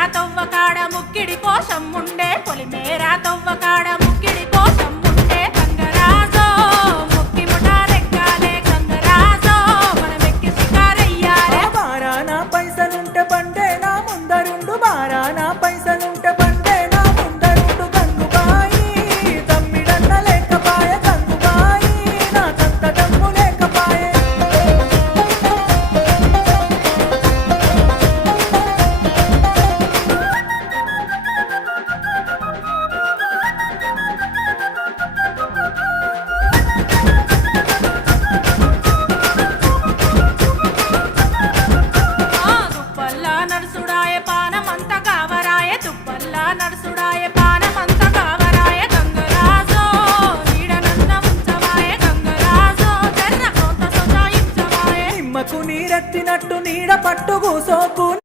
పొలిమేరా తవ్వకాడ ముక్కిడి కోసం ఉండే పొలిమేరా తవ్వకాడ ముక్కిడి కోసం ఉండే గంగరాజో ముక్కి ముఠాలెక్కాలే గంగరాజో మనమెక్కి షికారయ్యాలే బారానా పైసలుంటే బండే నా ముందరుండు బారానా పైసలుంటే బండే నా ముందరుండు గంగుబాయి తమ్మిడన్న లేకపాయ గంగుబాయి నాకంత దమ్ము లేకపాయే తుప్పల్లా నడుసుడాయే పానమంత కావరాయే తుప్పల్లా నడుసుడాయే